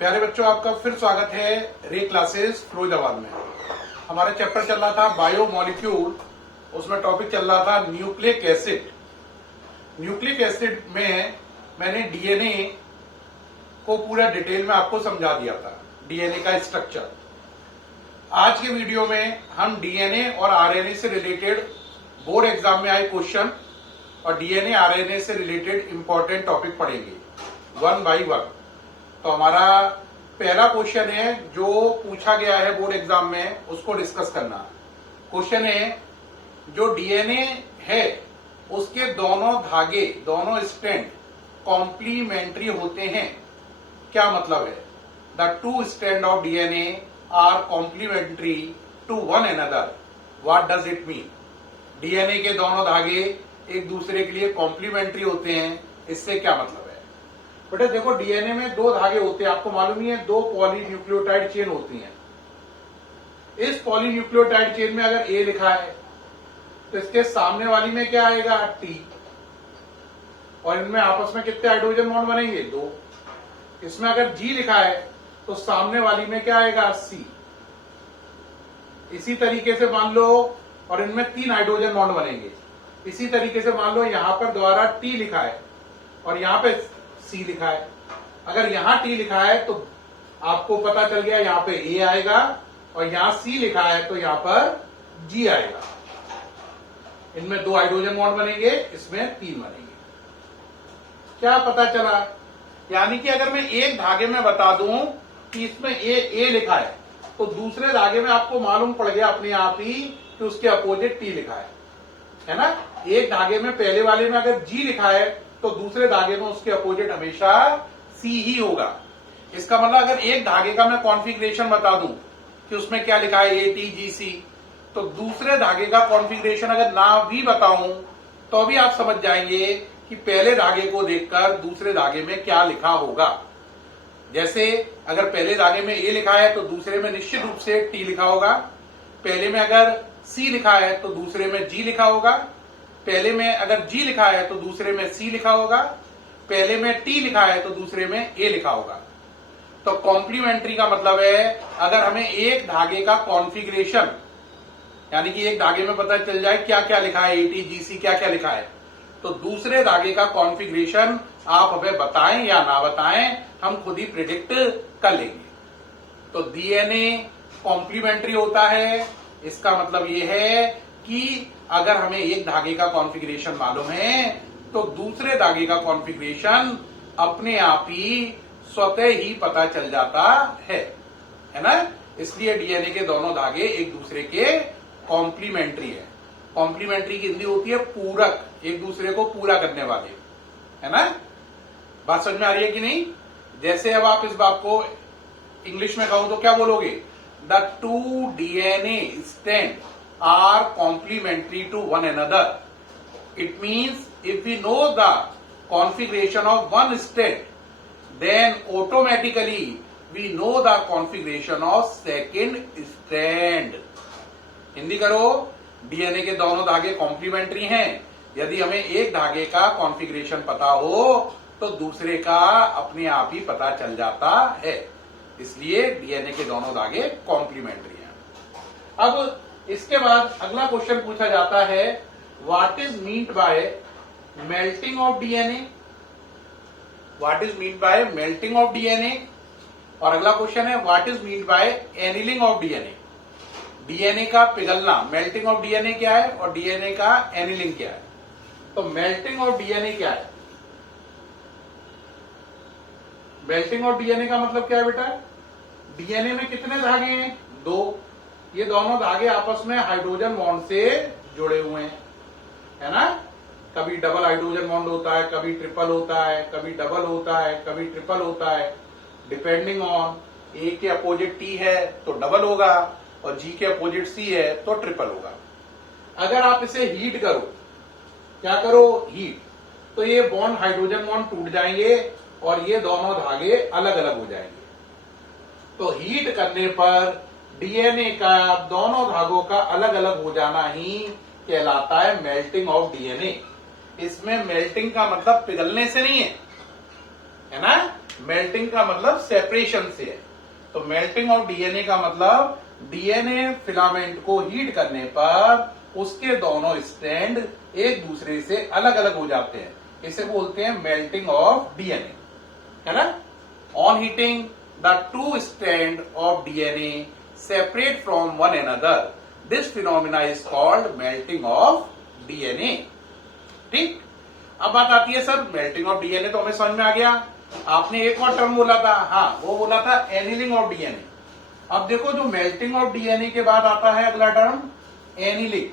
प्यारे बच्चों, आपका फिर स्वागत है रे क्लासेस फिरोजाबाद में। हमारा चैप्टर चल रहा था बायो मॉलिक्यूल। उसमें टॉपिक चल रहा था न्यूक्लिक एसिड। न्यूक्लिक एसिड में मैंने डीएनए को पूरा डिटेल में आपको समझा दिया था, डीएनए का स्ट्रक्चर। आज के वीडियो में हम डीएनए और आरएनए से रिलेटेड बोर्ड एग्जाम में आए क्वेश्चन और डीएनए आरएनए से रिलेटेड इंपॉर्टेंट टॉपिक पढ़ेंगे वन बाय वन। तो हमारा पहला क्वेश्चन है जो पूछा गया है बोर्ड एग्जाम में, उसको डिस्कस करना। क्वेश्चन है, जो डीएनए है उसके दोनों धागे, दोनों स्ट्रैंड कॉम्प्लीमेंट्री होते हैं। क्या मतलब है? The two strand of DNA are complementary to one another. What does it mean? DNA के दोनों धागे एक दूसरे के लिए कॉम्प्लीमेंट्री होते हैं, इससे क्या मतलब है? बेटा देखो, डीएनए में दो धागे होते हैं, आपको मालूम ही है, दो पॉलीन्यूक्लियोटाइड चेन होती हैं। इस पॉलीन्यूक्लियोटाइड चेन में अगर ए लिखा है तो इसके सामने वाली में क्या आएगा? टी। और इनमें आपस में कितने हाइड्रोजन बॉन्ड बनेंगे? दो। इसमें अगर जी लिखा है तो सामने वाली में क्या आएगा? सी। इसी तरीके से मान लो, और इनमें तीन हाइड्रोजन बॉन्ड बनेंगे। इसी तरीके से मान लो यहां पर द्वारा टी लिखा है और यहां पे सी लिखा है। अगर यहां टी लिखा है तो आपको पता चल गया यहां पे ए आएगा, और यहां सी लिखा है तो यहां पर जी आएगा। इनमें दो हाइड्रोजन बॉन्ड बनेंगे, इसमें तीन बनेंगे। क्या पता चला? यानी कि अगर मैं एक धागे में बता दूं कि इसमें ए लिखा है तो दूसरे धागे में आपको मालूम पड़ गया अपने आप ही कि उसके अपोजिट टी लिखा है ना? एक धागे में पहले वाले में अगर जी लिखा है तो दूसरे धागे में उसके अपोजिट हमेशा सी ही होगा। इसका मतलब अगर एक धागे का मैं कॉन्फ़िगरेशन बता दूं कि उसमें क्या लिखा है, ए टी जी सी, तो दूसरे धागे का कॉन्फ़िगरेशन अगर ना भी बताऊं तो भी आप समझ जाएंगे कि पहले धागे को देखकर दूसरे धागे में क्या लिखा होगा। जैसे अगर पहले धागे में ए लिखा है तो दूसरे में निश्चित रूप से टी लिखा होगा। पहले में अगर सी लिखा है तो दूसरे में जी लिखा होगा। पहले में अगर जी लिखा है तो दूसरे में सी लिखा होगा। पहले में टी लिखा है तो दूसरे में ए लिखा होगा। तो कॉम्प्लीमेंट्री का मतलब है, अगर हमें एक धागे का कॉन्फ़िगरेशन, यानी कि एक धागे में पता चल जाए क्या क्या लिखा है, ए टी जी सी क्या क्या लिखा है, तो दूसरे धागे का कॉन्फ़िगरेशन आप हमें बताएं या ना बताएं, हम खुद ही प्रिडिक्ट कर लेंगे। तो डीएनए कॉम्प्लीमेंट्री होता है, इसका मतलब यह है कि अगर हमें एक धागे का कॉन्फ़िगरेशन मालूम है तो दूसरे धागे का कॉन्फ़िगरेशन अपने आप ही स्वतः ही पता चल जाता है ना? इसलिए डीएनए के दोनों धागे एक दूसरे के कॉम्प्लीमेंट्री है। कॉम्प्लीमेंट्री की हिंदी होती है पूरक, एक दूसरे को पूरा करने वाले, है ना? बात समझ में आ रही है कि नहीं? जैसे अब आप इस बात को इंग्लिश में कहूं तो क्या बोलोगे? The two DNA strand are complementary to one another. It means if we know the configuration of one strand, then automatically we know the configuration of second strand. Hindi करो, डीएनए के दोनों धागे कॉम्प्लीमेंट्री हैं। यदि हमें एक धागे का कॉन्फ़िगरेशन पता हो तो दूसरे का अपने आप ही पता चल जाता है। इसलिए डीएनए के दोनों धागे कॉम्प्लीमेंट्री हैं। अब इसके बाद अगला क्वेश्चन पूछा जाता है, what is meant by melting of DNA? What is meant by melting of DNA? और अगला क्वेश्चन है, what is meant by annealing of DNA? DNA का पिघलना, मेल्टिंग ऑफ डीएनए क्या है और डीएनए का एनिलिंग क्या है? तो मेल्टिंग ऑफ डीएनए क्या है? मेल्टिंग ऑफ डीएनए का मतलब क्या है बेटा? डीएनए में कितने धागे हैं? दो। ये दोनों धागे आपस में हाइड्रोजन बॉन्ड से जुड़े हुए हैं, है ना? कभी डबल हाइड्रोजन बॉन्ड होता है, कभी ट्रिपल होता है, कभी डबल होता है, कभी ट्रिपल होता है, डिपेंडिंग ऑन ए के अपोजिट टी है तो डबल होगा और जी के अपोजिट सी है तो ट्रिपल होगा। अगर आप इसे हीट करो, क्या करो? हीट, तो ये बॉन्ड, हाइड्रोजन बॉन्ड टूट जाएंगे और ये दोनों धागे अलग अलग हो जाएंगे। तो हीट करने पर डीएनए का दोनों धागों का अलग अलग हो जाना ही कहलाता है मेल्टिंग ऑफ डीएनए। इसमें मेल्टिंग का मतलब पिघलने से नहीं है ना? मेल्टिंग का मतलब सेपरेशन से है। तो मेल्टिंग ऑफ डीएनए का मतलब डीएनए फिलामेंट को हीट करने पर उसके दोनों स्ट्रैंड एक दूसरे से अलग अलग हो जाते हैं, इसे बोलते हैं मेल्टिंग ऑफ डीएनए, है ना। On heating the two strand of DNA separate from one another, this phenomena is called melting of DNA. ठीक, अब बात आती है सर मेल्टिंग ऑफ डीएनए तो हमें समझ में आ गया। आपने एक और टर्म बोला था, हाँ वो बोला था एनिलिंग ऑफ डीएनए। अब देखो जो मेल्टिंग ऑफ डीएनए के बाद आता है अगला टर्म एनिलिंग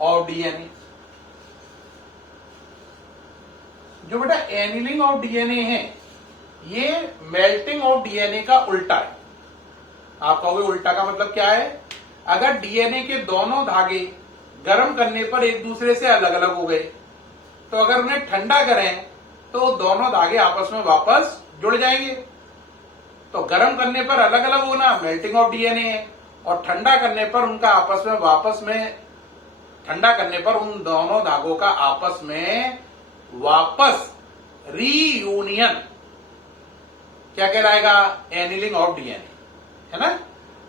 ऑफ डीएनए। जो बेटा एनिलिंग ऑफ डीएनए है ये मेल्टिंग ऑफ डीएनए का उल्टा है। आप कहोगे उल्टा का मतलब क्या है? अगर डीएनए के दोनों धागे गर्म करने पर एक दूसरे से अलग अलग हो गए, तो अगर उन्हें ठंडा करें तो दोनों धागे आपस में वापस जुड़ जाएंगे। तो गर्म करने पर अलग अलग होना मेल्टिंग ऑफ डीएनए है, और ठंडा करने पर उनका आपस में वापस में ठंडा करने पर उन दोनों धागों का आपस में वापस रीयूनियन क्या कहलाएगा? एनिलिंग ऑफ डीएनए, है ना।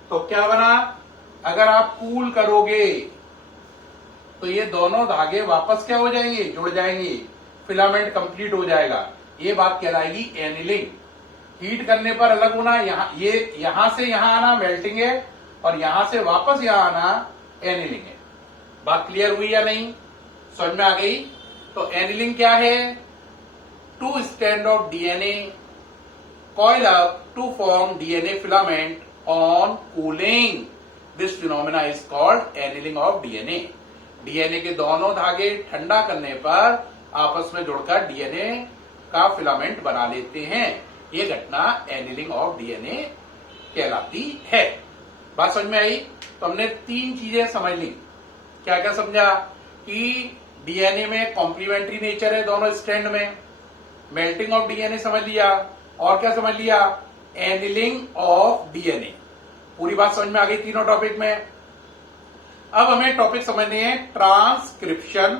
तो क्या बना? अगर आप कूल करोगे तो ये दोनों धागे वापस क्या हो जाएंगे? जुड़ जाएंगे, फिलामेंट कंप्लीट हो जाएगा। ये बात कहलाएगी एनिलिंग। हीट करने पर अलग होना, यहां से यहां आना मेल्टिंग है, और यहां से वापस यहां आना एनिलिंग है। बात क्लियर हुई या नहीं? समझ में आ गई? तो एनिलिंग क्या है? To strand of DNA coil up to form DNA filament on cooling. This phenomena is called annealing of DNA. DNA के दोनों धागे ठंडा करने पर आपस में जुड़कर डीएनए का फिलामेंट बना लेते हैं। ये घटना एनिलिंग ऑफ डीएनए कहलाती है। बात समझ में आई? तो हमने तीन चीजें समझ ली। क्या क्या समझा? कि डीएनए में कॉम्प्लीमेंट्री नेचर है दोनों स्ट्रैंड में, मेल्टिंग ऑफ डीएनए समझ लिया, और क्या समझ लिया? Annealing of DNA. पूरी बात समझ में आ गई तीनों टॉपिक में। अब हमें टॉपिक समझने हैं ट्रांसक्रिप्शन,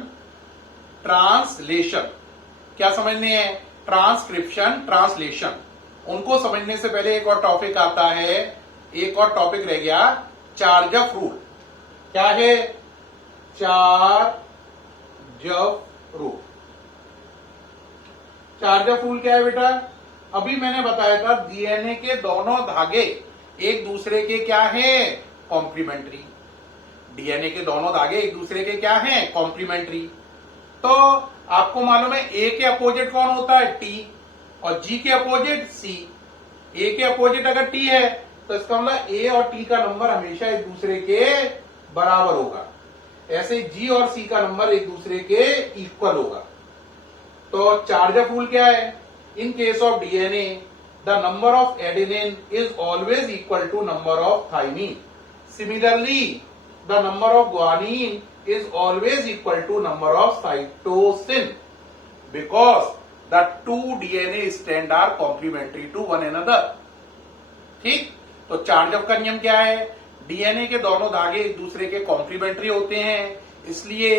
ट्रांसलेशन। क्या समझने हैं? Transcription, translation. उनको समझने से पहले एक और टॉपिक आता है, एक और टॉपिक रह गया, चार्ज ऑफ रूल। क्या है? Charge of rule. Charge of rule क्या है बेटा? अभी मैंने बताया था डीएनए के दोनों धागे एक दूसरे के क्या हैं? कॉम्प्लीमेंट्री। डीएनए के दोनों धागे एक दूसरे के क्या हैं? कॉम्प्लीमेंट्री। तो आपको मालूम है ए के अपोजिट कौन होता है? टी, और जी के अपोजिट सी। ए के अपोजिट अगर टी है तो इसका मतलब ए और टी का नंबर हमेशा एक दूसरे के बराबर होगा। ऐसे जी और सी का नंबर एक दूसरे के इक्वल होगा। तो चार्ज ऑफ रूल क्या है? In case of DNA, the number of adenine is always equal to number of thymine. Similarly, the number of guanine is always equal to number of cytosine, because the two DNA strands are complementary to one another. ठीक? तो charge of का नियम क्या है? DNA के दोनों धागे एक दूसरे के कॉम्प्लीमेंट्री होते हैं, इसलिए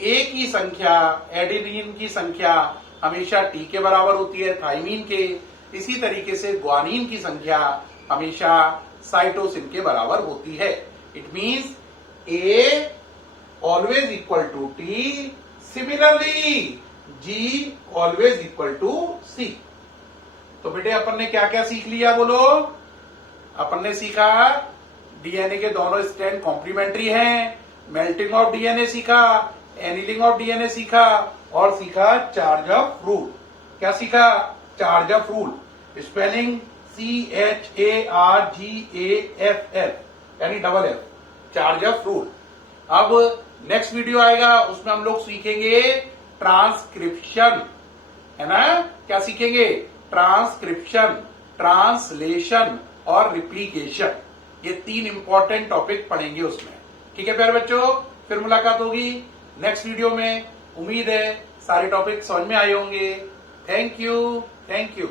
ए की संख्या, एडेनिन की संख्या हमेशा टी के बराबर होती है, थाइमीन के। इसी तरीके से ग्वानिन की संख्या हमेशा साइटोसिन के बराबर होती है। It means A always equal to T, similarly G always equal to C. तो बेटे अपन ने क्या क्या सीख लिया बोलो? अपन ने सीखा डीएनए के दोनों स्ट्रैंड कॉम्प्लीमेंट्री हैं, मेल्टिंग ऑफ डीएनए सीखा, एनिलिंग ऑफ डीएनए सीखा, और सीखा चार्ज ऑफ रूल। क्या सीखा? Charge of rule. Spelling CHARGAFF यानी double F, charge of rule. अब नेक्स्ट वीडियो आएगा, उसमें हम लोग सीखेंगे ट्रांसक्रिप्शन, है ना। क्या सीखेंगे? ट्रांसक्रिप्शन, ट्रांसलेशन और रिप्लीकेशन। ये तीन इंपॉर्टेंट टॉपिक पढ़ेंगे उसमें। ठीक है प्यारे बच्चों, फिर मुलाकात होगी नेक्स्ट वीडियो में। उम्मीद है सारे टॉपिक समझ में आए होंगे। Thank you, thank you.